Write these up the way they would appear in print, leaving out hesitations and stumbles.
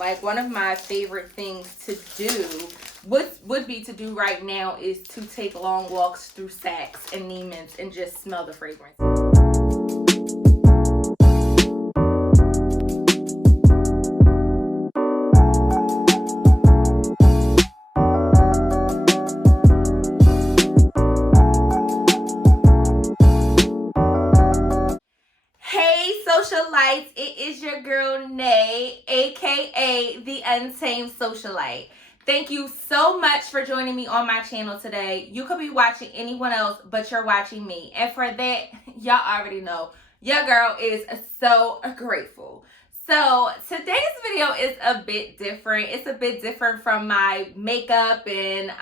Like, one of my favorite things to do would be to do right now is to take long walks through Saks and Neiman's and just smell the fragrance. Socialites, it is your girl Nay, aka the Untamed Socialite. Thank you so much for joining me on my channel today. You could be watching anyone else, but you're watching me, and for that, y'all already know your girl is so grateful. So today's video is a bit different. It's a bit different from my makeup and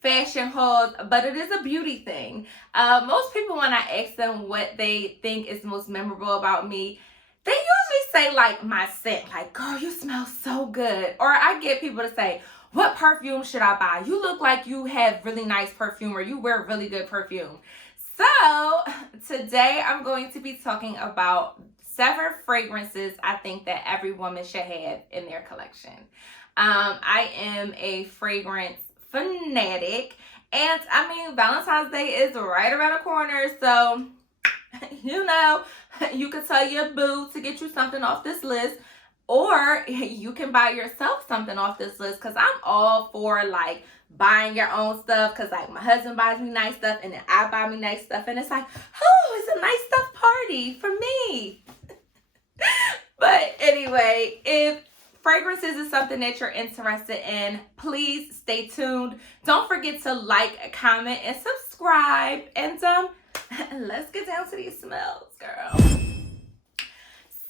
fashion hauls, but it is a beauty thing. Most people, when I ask them what they think is most memorable about me, they usually say like my scent, like, girl, you smell so good. Or I get people to say, what perfume should I buy? You look like you have really nice perfume, or you wear really good perfume. So today I'm going to be talking about 7 fragrances I think that every woman should have in their collection. I am a fragrance fanatic, and I mean, Valentine's Day is right around the corner, so you know, you can tell your boo to get you something off this list, or you can buy yourself something off this list, because I'm all for like buying your own stuff, because like my husband buys me nice stuff and then I buy me nice stuff, and it's like, oh, it's a nice stuff party for me. But anyway, if fragrances is something that you're interested in, please stay tuned. Don't forget to like, comment, and subscribe. And let's get down to these smells, girl.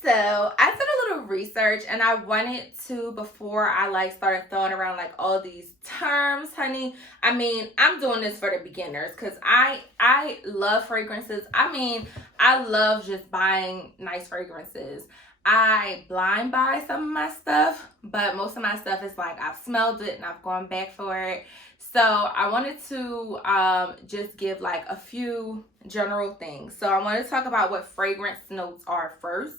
So I did a little research, and I wanted to, before I like started throwing around like all these terms, honey. I mean, I'm doing this for the beginners, because I love fragrances. I mean, I love just buying nice fragrances. I blind buy some of my stuff, but most of my stuff is like I've smelled it and I've gone back for it. So I wanted to just give like a few general things. So I want to talk about what fragrance notes are first.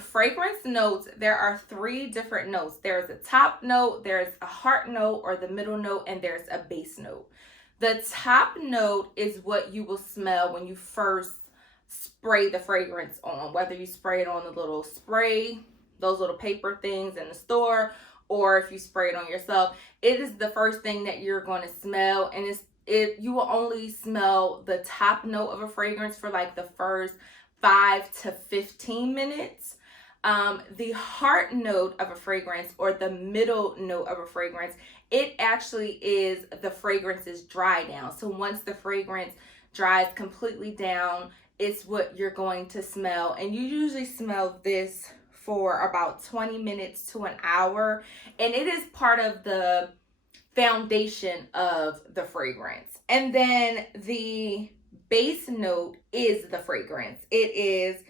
Fragrance notes, there are 3 different notes. There's a top note, there's a heart note or the middle note, and there's a base note. The top note is what you will smell when you first spray the fragrance on, whether you spray it on the little spray, those little paper things in the store, or if you spray it on yourself. It is the first thing that you're going to smell, and you will only smell the top note of a fragrance for like the first 5 to 15 minutes. The heart note of a fragrance, or the middle note of a fragrance, it actually is the fragrance's dry down. So once the fragrance dries completely down, it's what you're going to smell. And you usually smell this for about 20 minutes to an hour. And it is part of the foundation of the fragrance. And then the base note is the fragrance. It is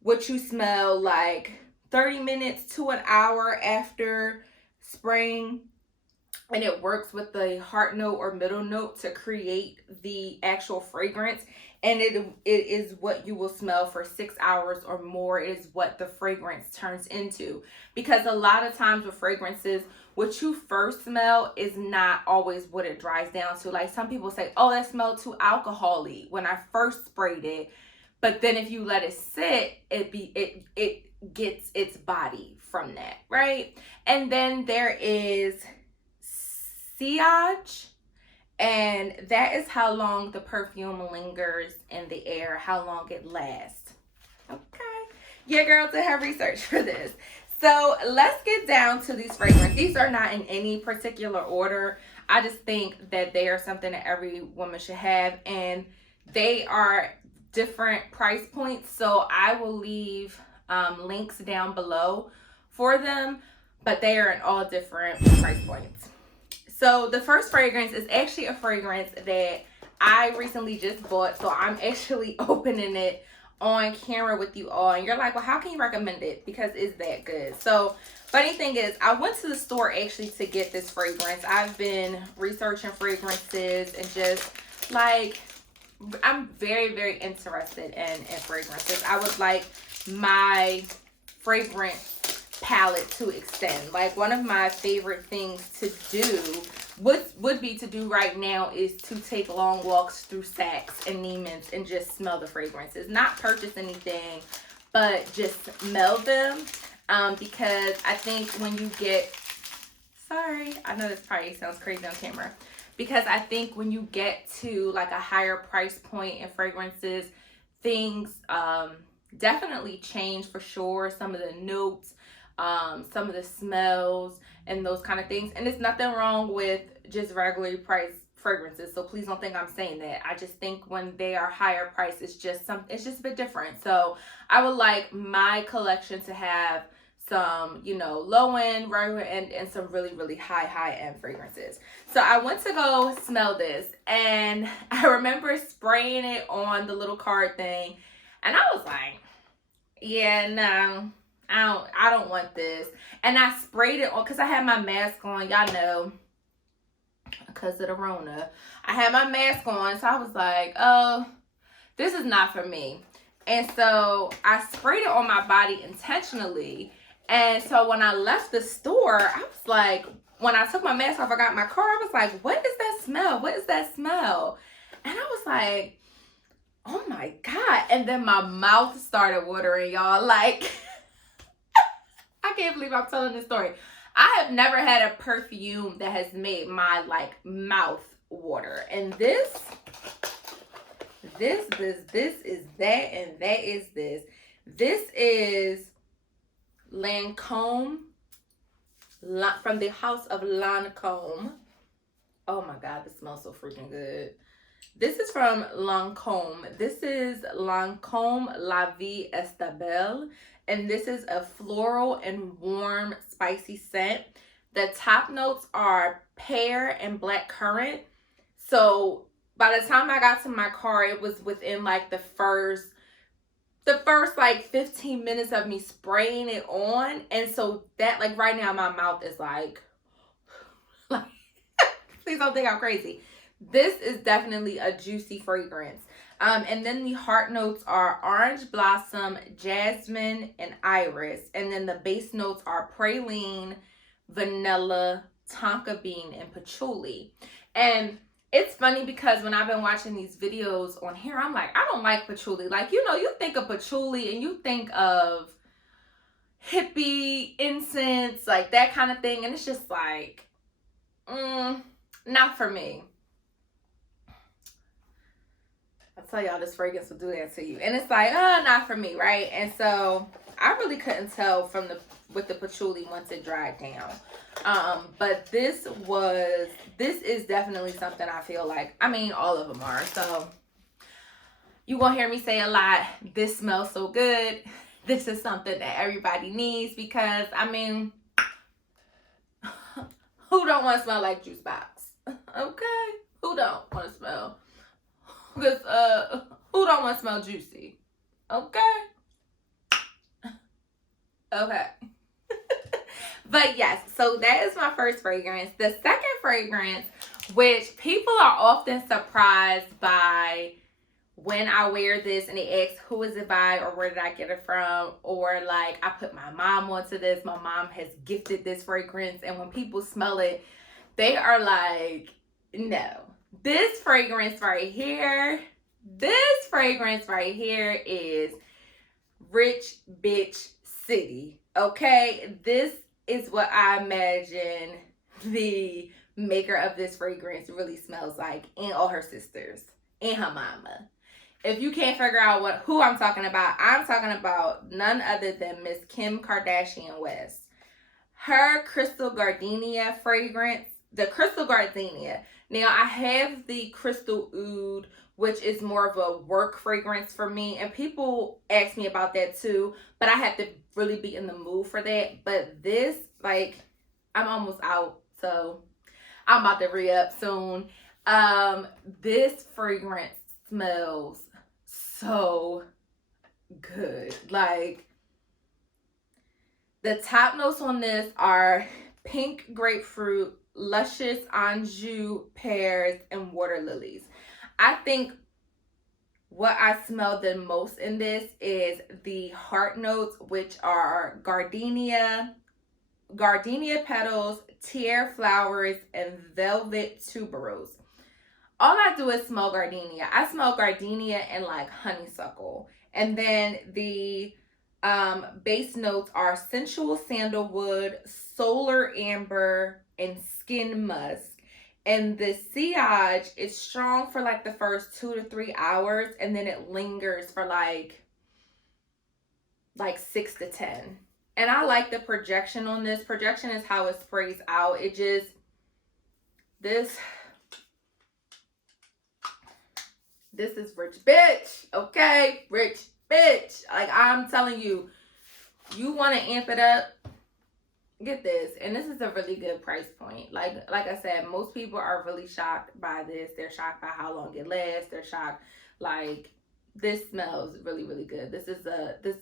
what you smell like 30 minutes to an hour after spraying. And it works with the heart note or middle note to create the actual fragrance. And it is what you will smell for 6 hours or more. It is what the fragrance turns into. Because a lot of times with fragrances, what you first smell is not always what it dries down to. Like some people say, oh, that smelled too alcohol-y when I first sprayed it. But then if you let it sit, it gets its body from that, right? And then there is sillage. And that is how long the perfume lingers in the air, how long it lasts. Okay. Your girl did her research for this. So let's get down to these fragrances. These are not in any particular order. I just think that they are something that every woman should have. And they are different price points. So I will leave links down below for them. But they are in all different price points. So the first fragrance is actually a fragrance that I recently just bought. So I'm actually opening it on camera with you all. And you're like, well, how can you recommend it? Because it's that good. So funny thing is, I went to the store actually to get this fragrance. I've been researching fragrances and just like, I'm very, very interested in fragrances. I would like my fragrance palette to extend. Like, one of my favorite things to do would be to do right now is to take long walks through Saks and Neiman's and just smell the fragrances. Not purchase anything, but just smell them. Because I think when you get, sorry, I know this probably sounds crazy on camera, because I think when you get to like a higher price point in fragrances, things definitely change for sure. Some of the notes, some of the smells, and those kind of things. And there's nothing wrong with just regularly priced fragrances, so please don't think I'm saying that. I just think when they are higher priced, it's just a bit different. So I would like my collection to have some, you know, low end, regular end, and some really, really high end fragrances. So I went to go smell this, and I remember spraying it on the little card thing, and I was like, yeah, no, I don't want this. And I sprayed it on because I had my mask on, y'all know, because of the Rona. I had my mask on, so I was like, oh, this is not for me. And so I sprayed it on my body intentionally. And so when I left the store, I was like, when I took my mask off, I got in my car, I was like, what is that smell? What is that smell? And I was like, oh my God. And then my mouth started watering, y'all. Like, I can't believe I'm telling this story. I have never had a perfume that has made my like mouth water. And this is that, and that is this. This is Lancome, from the house of Lancome. Oh my God, this smells so freaking good. This is from Lancome. This is Lancome La Vie est Belle. And this is a floral and warm, spicy scent. The top notes are pear and black currant. So by the time I got to my car, it was within like the first like 15 minutes of me spraying it on. And so that, like, right now my mouth is like please don't think I'm crazy. This is definitely a juicy fragrance. And then the heart notes are orange blossom, jasmine, and iris. And then the base notes are praline, vanilla, tonka bean, and patchouli. And it's funny because when I've been watching these videos on here, I'm like, I don't like patchouli. Like, you know, you think of patchouli and you think of hippie incense, like that kind of thing. And it's just like, not for me. I tell y'all, this fragrance will do that to you. And it's like, not for me, right? And so I really couldn't tell with the patchouli once it dried down. But this is definitely something I feel like, I mean, all of them are. So you won't hear me say a lot, this smells so good. This is something that everybody needs because, I mean, who don't want to smell like juice box? Okay? Who don't want to smell? Because, who don't want to smell juicy? Okay? Okay. But yes, so that is my first fragrance. The second fragrance, which people are often surprised by when I wear this and they ask who is it by or where did I get it from, or like I put my mom onto this. My mom has gifted this fragrance, and when people smell it, they are like, no. This fragrance right here is Rich Bitch City. Okay, this is what I imagine the maker of this fragrance really smells like, and all her sisters and her mama. If you can't figure out who I'm talking about none other than Miss Kim Kardashian West. Her Crystal Gardenia fragrance, the Crystal Gardenia. Now, I have the Crystal Oud, which is more of a work fragrance for me. And people ask me about that too. But I have to really be in the mood for that. But this, like, I'm almost out. So I'm about to re-up soon. This fragrance smells so good. Like, the top notes on this are pink grapefruit, luscious Anjou pears, and water lilies. I think what I smell the most in this is the heart notes, which are gardenia petals, tiare flowers, and velvet tuberose. All I do is smell gardenia. I smell gardenia and like honeysuckle. And then the base notes are sensual sandalwood, solar amber, and skin musk. And the sillage is strong for like the first 2 to 3 hours, and then it lingers for like 6 to 10. And I like the projection on this. Projection is how it sprays out. It just, this is rich bitch, okay? Rich bitch. Like, I'm telling you, you want to amp it up, get this. And this is a really good price point. Like I said, most people are really shocked by this. They're shocked by how long it lasts. They're shocked, like, this smells really, really good. This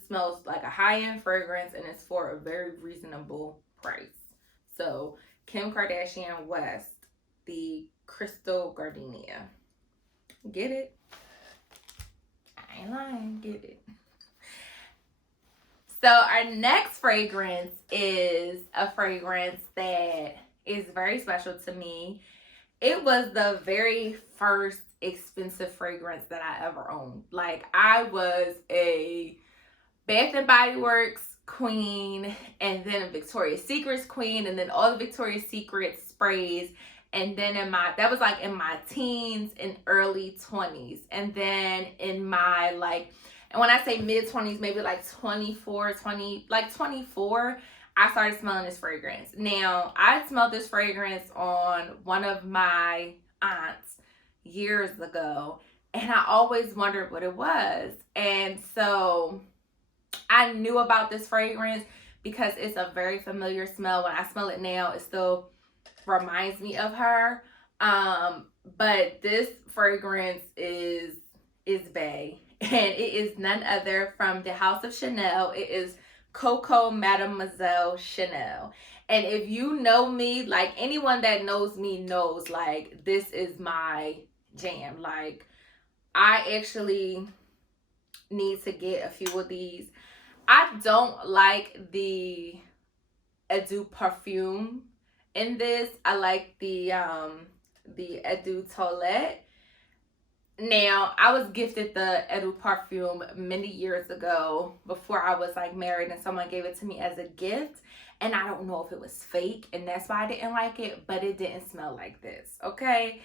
smells like a high-end fragrance, and it's for a very reasonable price. So Kim Kardashian West, the Crystal Gardenia. Get it? I ain't lying, get it. So our next fragrance is a fragrance that is very special to me. It was the very first expensive fragrance that I ever owned. Like, I was a Bath and Body Works queen, and then a Victoria's Secrets queen, and then all the Victoria's Secret sprays. And then that was like in my teens and early 20s. And then in my and when I say mid 20s, maybe like 24, I started smelling this fragrance. Now, I smelled this fragrance on one of my aunts years ago, and I always wondered what it was. And so I knew about this fragrance because it's a very familiar smell. When I smell it now, it still reminds me of her. But this fragrance is Belle, and it is none other from the House of Chanel. It is Coco Mademoiselle Chanel. And if you know me, like, anyone that knows me knows, like, this is my jam. Like, I actually need to get a few of these. I don't like the Eau de Perfume in this. I like the Eau de Toilette. Now, I was gifted the Eau de Perfume many years ago before I was like married, and someone gave it to me as a gift. And I don't know if it was fake, and that's why I didn't like it, but it didn't smell like this, okay?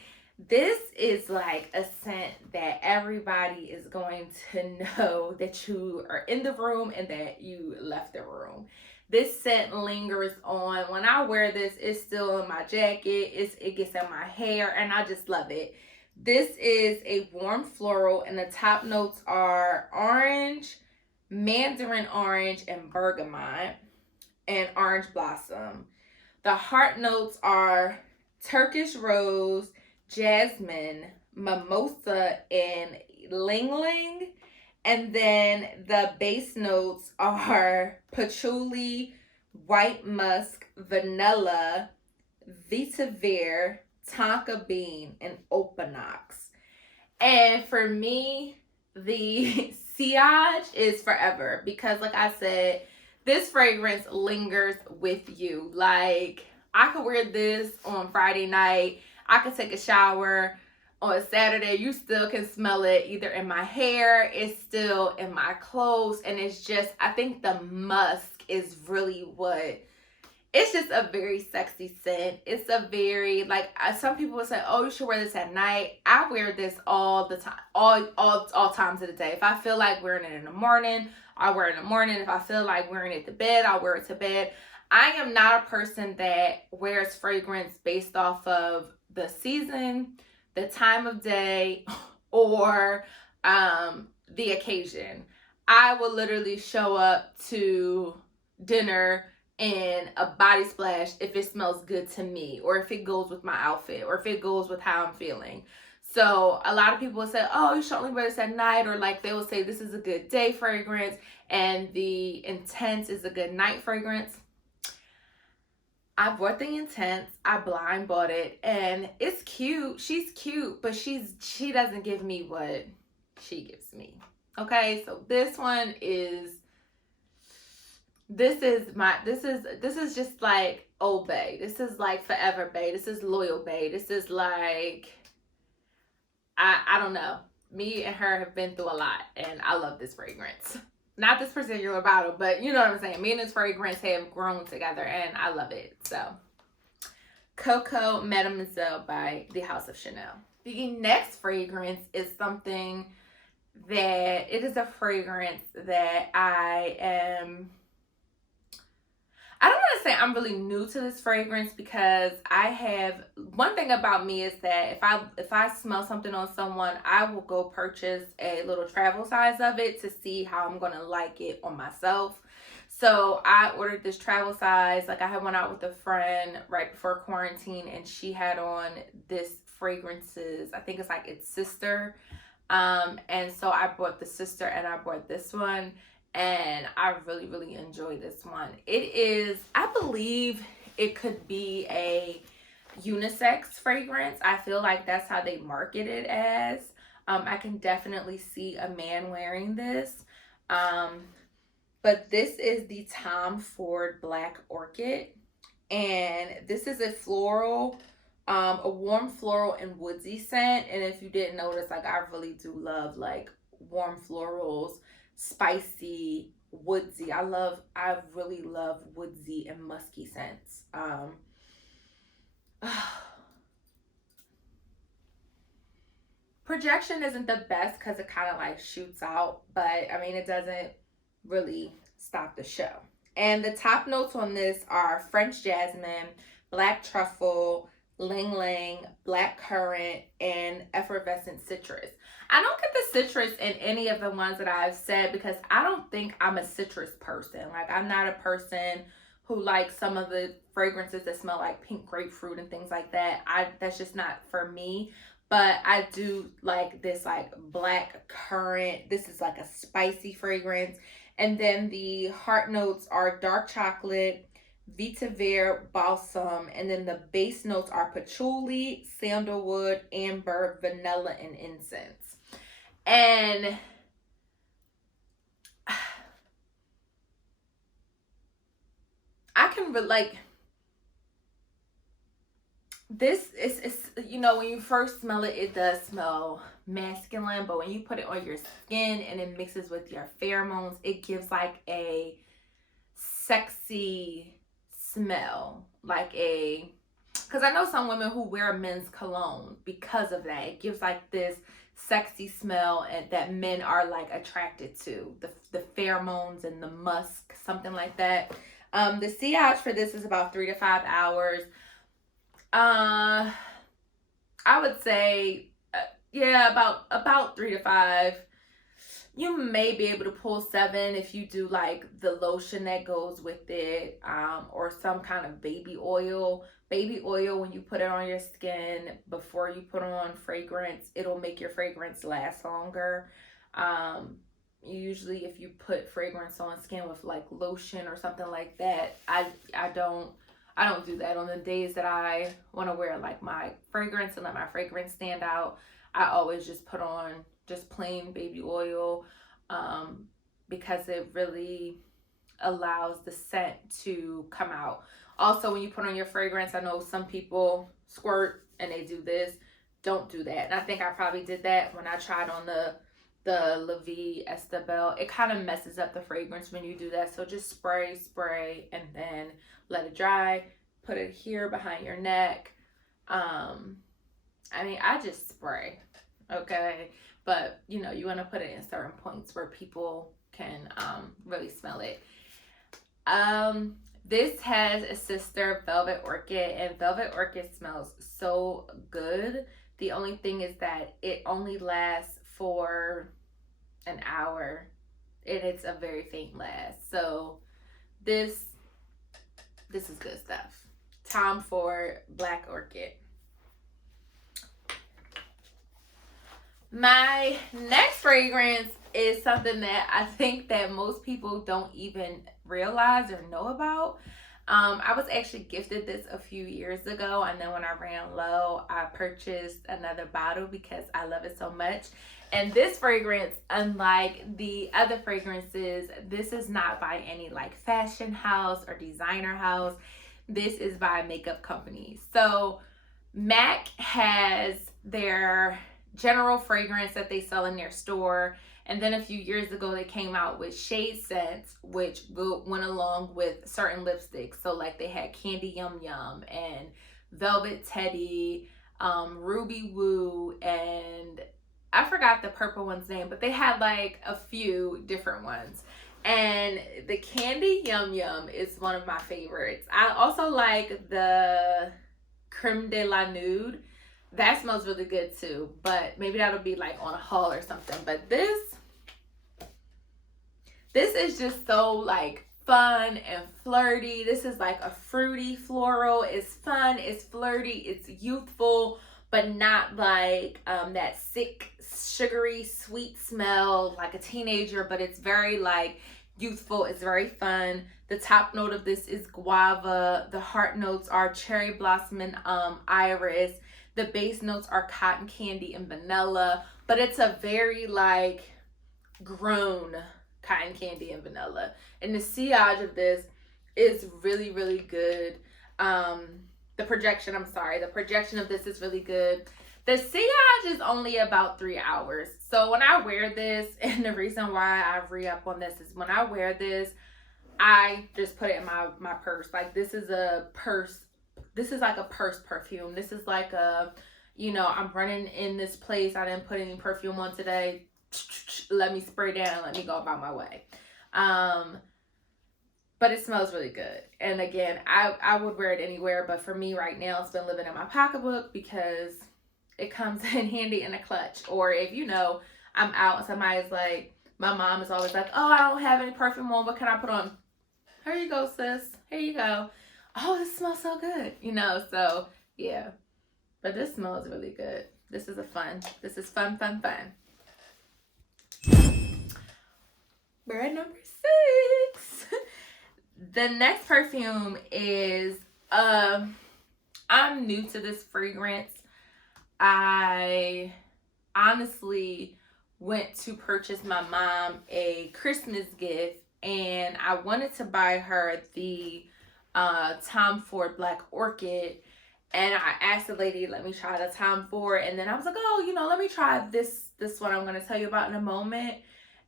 This is like a scent that everybody is going to know that you are in the room and that you left the room. This scent lingers on. When I wear this, it's still in my jacket. It gets in my hair, and I just love it. This is a warm floral, and the top notes are orange, mandarin orange, and bergamot, and orange blossom. The heart notes are Turkish rose, jasmine, mimosa, and ling ling. And then the base notes are patchouli, white musk, vanilla, vetiver, tonka bean, and opanox. And for me, the sillage is forever, because like I said, this fragrance lingers with you. Like, I could wear this on Friday night. I could take a shower on Saturday. You still can smell it either in my hair, it's still in my clothes. And it's just, I think the musk is really what, it's just a very sexy scent. It's a very, like, some people would say, oh, you should wear this at night. I wear this all the time, all times of the day. If I feel like wearing it in the morning, I wear it in the morning. If I feel like wearing it to bed, I'll wear it to bed. I am not a person that wears fragrance based off of the season, the time of day, or the occasion. I will literally show up to dinner in a body splash if it smells good to me, or if it goes with my outfit, or if it goes with how I'm feeling. So a lot of people will say, oh, you should only wear this at night, or like they will say this is a good day fragrance and the Intense is a good night fragrance. I bought the Intense, I blind bought it, and it's cute. She's cute, but she doesn't give me what she gives me. Okay, so this one is, this is just like old bae. This is like forever bae. This is loyal bae. This is like, I don't know. Me and her have been through a lot, and I love this fragrance. Not this particular bottle, but you know what I'm saying. Me and this fragrance have grown together, and I love it. So, Coco Mademoiselle by the House of Chanel. The next fragrance is something that, it is a fragrance that I don't want to say I'm really new to this fragrance, because I have, one thing about me is that if I smell something on someone, I will go purchase a little travel size of it to see how I'm going to like it on myself. So I ordered this travel size. Like, I had went out with a friend right before quarantine, and she had on this fragrances. I think it's like its sister. And so I bought the sister and I bought this one. And I really, really enjoy this one. It is, I believe it could be a unisex fragrance. I feel like that's how they market it as. I can definitely see a man wearing this. But this is the Tom Ford Black Orchid. And this is a floral, a warm floral and woodsy scent. And if you didn't notice, like, I really do love like warm florals, spicy, woodsy. I really love woodsy and musky scents. Projection isn't the best because it kind of like shoots out, but I mean, it doesn't really stop the show. And the top notes on this are French jasmine, black truffle, Ling Ling, black currant, and effervescent citrus. I don't get the citrus in any of the ones that I've said, because I don't think I'm a citrus person. Like, I'm not a person who likes some of the fragrances that smell like pink grapefruit and things like that. That's just not for me. But I do like this like black currant. This is like a spicy fragrance. And then the heart notes are dark chocolate, vetiver, balsam, and then the base notes are patchouli, sandalwood, amber, vanilla, and incense. And I can like, this is, you know, when you first smell it, it does smell masculine, but when you put it on your skin and it mixes with your pheromones, it gives like a sexy smell, like a, because I know some women who wear men's cologne because of that. It gives like this sexy smell, and that men are like attracted to the pheromones and the musk, something like that. The sillage for this is about 3 to 5 hours. I would say, yeah, about 3 to 5. You may be able to pull 7 if you do like the lotion that goes with it, or some kind of baby oil. Baby oil, when you put it on your skin before you put on fragrance, it'll make your fragrance last longer. Usually if you put fragrance on skin with like lotion or something like that, I don't do that. On the days that I want to wear like my fragrance and let my fragrance stand out, I always just put on just plain baby oil, because it really allows the scent to come out. Also, when you put on your fragrance, I know some people squirt and they do this. Don't do that. And I think I probably did that when I tried on the La Vie Estable. It kind of messes up the fragrance when you do that. So just spray, and then let it dry. Put it here behind your neck. I mean, I just spray, okay? But, you know, you want to put it in certain points where people can really smell it. This has a sister, Velvet Orchid, and Velvet Orchid smells so good. The only thing is that it only lasts for an hour, and it's a very faint last. So this is good stuff. Tom Ford Black Orchid. My next fragrance is something that I think that most people don't even realize or know about. I was actually gifted this a few years ago, and then when I ran low, I purchased another bottle because I love it so much. And this fragrance, unlike the other fragrances, this is not by any like fashion house or designer house. This is by a makeup company. So MAC has their general fragrance that they sell in their store. And then a few years ago, they came out with shade scents, which went along with certain lipsticks. So, like, they had Candy Yum Yum and Velvet Teddy, Ruby Woo, and I forgot the purple one's name, but they had like a few different ones. And the Candy Yum Yum is one of my favorites. I also like the Creme de la Nude. That smells really good too, but maybe that'll be like on a haul or something. But this is just so like fun and flirty. This is like a fruity floral. It's fun, it's flirty, it's youthful, but not like that sick, sugary, sweet smell like a teenager, but it's very like youthful. It's very fun. The top note of this is guava. The heart notes are cherry blossom and iris. The base notes are cotton candy and vanilla, but it's a very like grown cotton candy and vanilla. And the sillage of this is really, really good. The projection of this is really good. The sillage is only about 3 hours. So when I wear this, and the reason why I re-up on this is when I wear this, I just put it in my purse. Like, this is a purse. This is like a purse perfume. This is like a, I'm running in this place. I didn't put any perfume on today. Let me spray down and let me go about my way. But it smells really good. And again, I would wear it anywhere. But for me right now, it's been living in my pocketbook because it comes in handy in a clutch. Or if I'm out and somebody's like, my mom is always like, oh, I don't have any perfume on. What can I put on? Here you go, sis. Here you go. Oh, this smells so good. So yeah. But this smells really good. This is fun, fun. Brand number 6. The next perfume is, I'm new to this fragrance. I honestly went to purchase my mom a Christmas gift, and I wanted to buy her the Tom Ford Black Orchid, and I asked the lady, let me try the Tom Ford, and then I was like, oh, let me try this one I'm going to tell you about in a moment.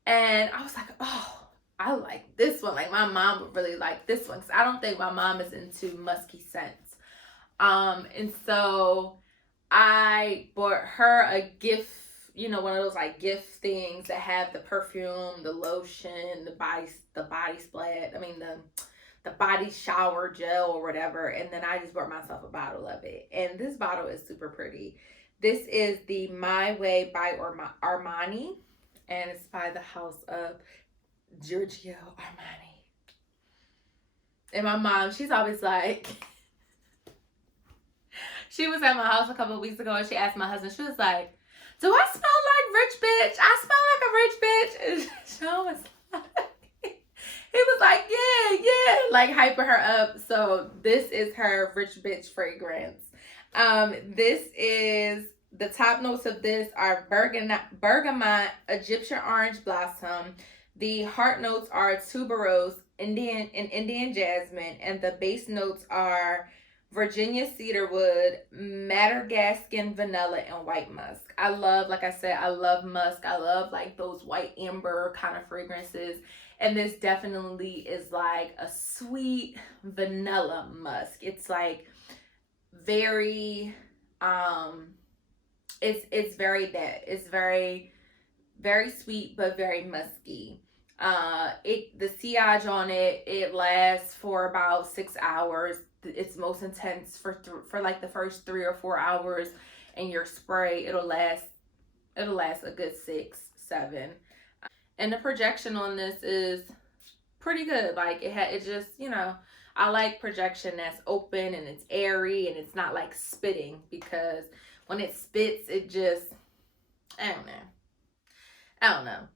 And I was like, oh, I like this one. Like, my mom would really like this one, because I don't think my mom is into musky scents. And so I bought her a gift, one of those like gift things that have the perfume, the lotion, the body splat. The body shower gel or whatever. And then I just bought myself a bottle of it. And this bottle is super pretty. This is the My Way by Armani. And it's by the house of Giorgio Armani. And my mom, she's always like, she was at my house a couple of weeks ago and she asked my husband, she was like, do I smell like rich bitch? I smell like a rich bitch. And Sean was like, he was like, yeah, like hyping her up. So this is her rich bitch fragrance. This is, the top notes of this are bergamot, Egyptian orange blossom. The heart notes are tuberose, Indian jasmine, and the base notes are Virginia cedarwood, Madagascan vanilla, and white musk. I love, like I said, I love musk. I love like those white amber kind of fragrances. And this definitely is like a sweet vanilla musk. It's like very, it's very, very sweet, but very musky. The sillage on it lasts for about 6 hours. It's most intense for like the first 3 or 4 hours, and your spray it'll last a good 6, 7. And the projection on this is pretty good. Like it just, I like projection that's open and it's airy and it's not like spitting, because when it spits, it just, I don't know.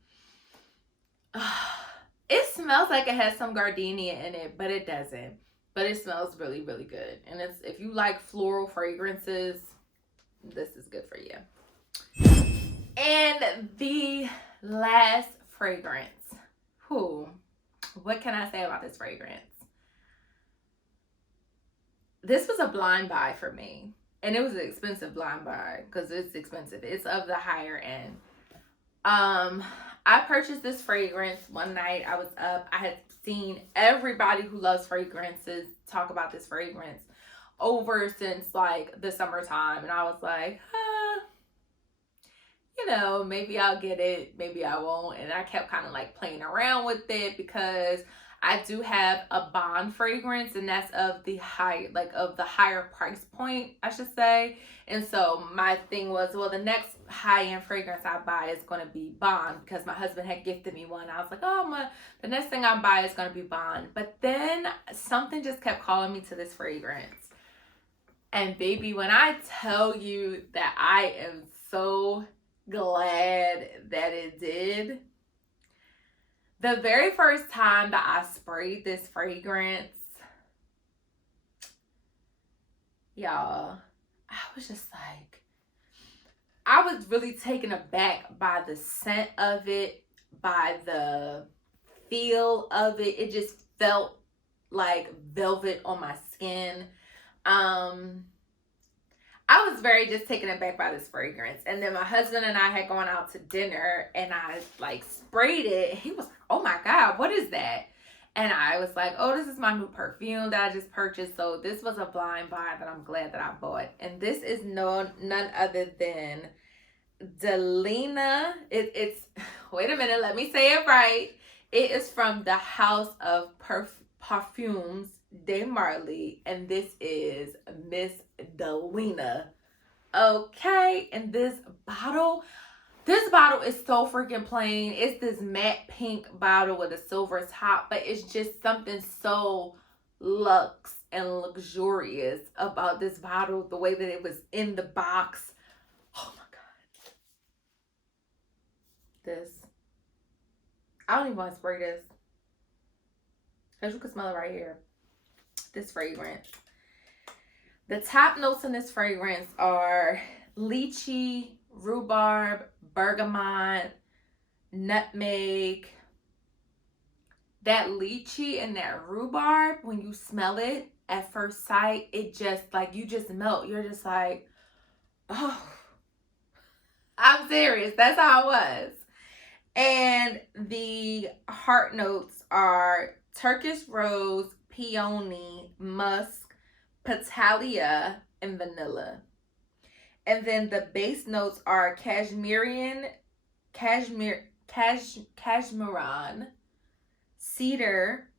It smells like it has some gardenia in it, but it doesn't. but it smells really, really good. And it's, if you like floral fragrances, this is good for you. And the last fragrance. What can I say about this fragrance? This was a blind buy for me. And it was an expensive blind buy because it's expensive. It's of the higher end. I purchased this fragrance one night. I was up. I had seen everybody who loves fragrances talk about this fragrance over since like the summertime. And I was like, you know, maybe I'll get it, maybe I won't. And I kept kind of like playing around with it because I do have a Bond fragrance, and that's of the higher price point, I should say. And so my thing was, well, the next high-end fragrance I buy is going to be Bond, because my husband had gifted me one. I was like, oh, the next thing I buy is going to be Bond. But then something just kept calling me to this fragrance. And baby, when I tell you that I am so glad that it did. The very first time that I sprayed this fragrance, y'all, I was just like, I was really taken aback by the scent of it, by the feel of it. It just felt like velvet on my skin. I was very just taken aback by this fragrance. And then my husband and I had gone out to dinner, and I like sprayed it. He was like, oh my God, what is that? And I was like, oh, this is my new perfume that I just purchased. So this was a blind buy that I'm glad that I bought. And this is none other than Delina. It's wait a minute, let me say it right. It is from the house of Perfumes de Marly, and this is Miss Delina. Okay, and this bottle is so freaking plain. It's this matte pink bottle with a silver top, but it's just something so luxe and luxurious about this bottle, the way that it was in the box. Oh my God. This, I don't even want to spray this, because you can smell it right here. This fragrance. The top notes in this fragrance are lychee, rhubarb, bergamot, nutmeg. That lychee and that rhubarb, when you smell it at first sight, it just like, you just melt. You're just like, oh, I'm serious. That's how it was. And the heart notes are Turkish rose, peony, musk, Petalia, and vanilla. And then the base notes are cashmeran, cedar,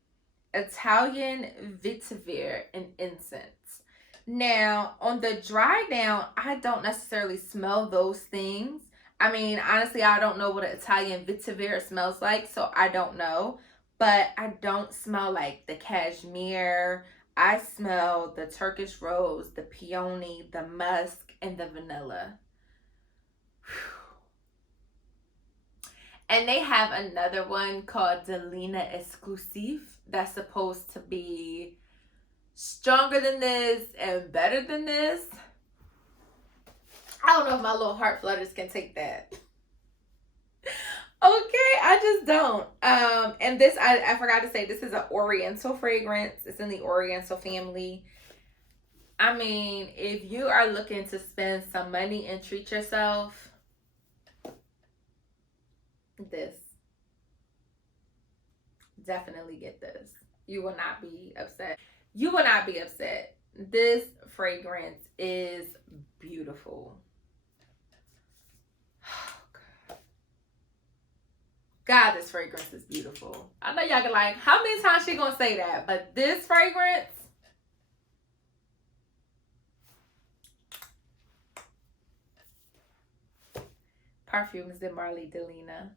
Italian vetiver, and incense. Now, on the dry down, I don't necessarily smell those things. I mean, honestly, I don't know what an Italian vetiver smells like, so I don't know. But I don't smell like the cashmere. I smell the Turkish rose, the peony, the musk, and the vanilla. Whew. And they have another one called Delina Exclusive that's supposed to be stronger than this and better than this. I don't know if my little heart flutters can take that. Okay, I just don't. And this, I forgot to say, this is an Oriental fragrance. It's in the Oriental family. I mean, if you are looking to spend some money and treat yourself, this. Definitely get this. You will not be upset. You will not be upset. This fragrance is beautiful. God, this fragrance is beautiful. I know y'all can like, how many times she gonna say that? But this fragrance, Perfumes de Marly Delina.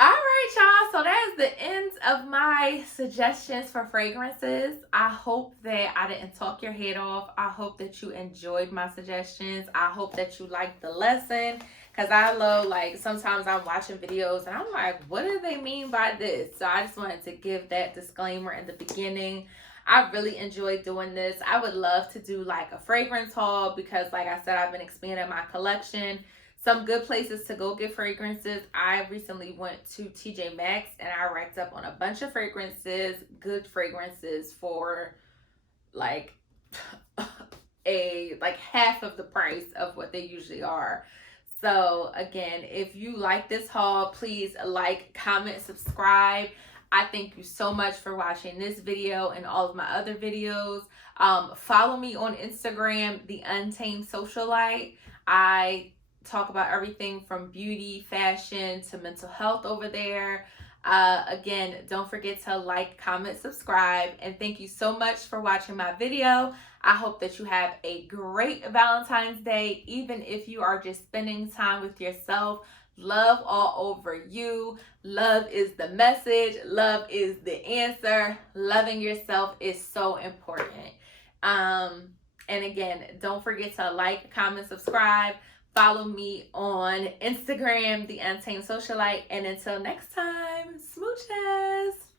Alright, y'all, so that is the end of my suggestions for fragrances. I hope that I didn't talk your head off. I hope that you enjoyed my suggestions. I hope that you liked the lesson. because I love, like, sometimes I'm watching videos and I'm like, what do they mean by this? So I just wanted to give that disclaimer in the beginning. I really enjoy doing this. I would love to do like a fragrance haul because, like I said, I've been expanding my collection. Some good places to go get fragrances. I recently went to TJ Maxx and I racked up on a bunch of fragrances, good fragrances for like like half of the price of what they usually are. So again, if you like this haul, please like, comment, subscribe. I thank you so much for watching this video and all of my other videos. Follow me on Instagram, The Untamed Socialite. I talk about everything from beauty, fashion to mental health over there. Again, don't forget to like, comment, subscribe, and thank you so much for watching my video. I hope that you have a great Valentine's Day, even if you are just spending time with yourself. Love all over you. Love is the message. Love is the answer. Loving yourself is so important. And again, don't forget to like, comment, subscribe. Follow me on Instagram, The Untamed Socialite. And until next time, smooches.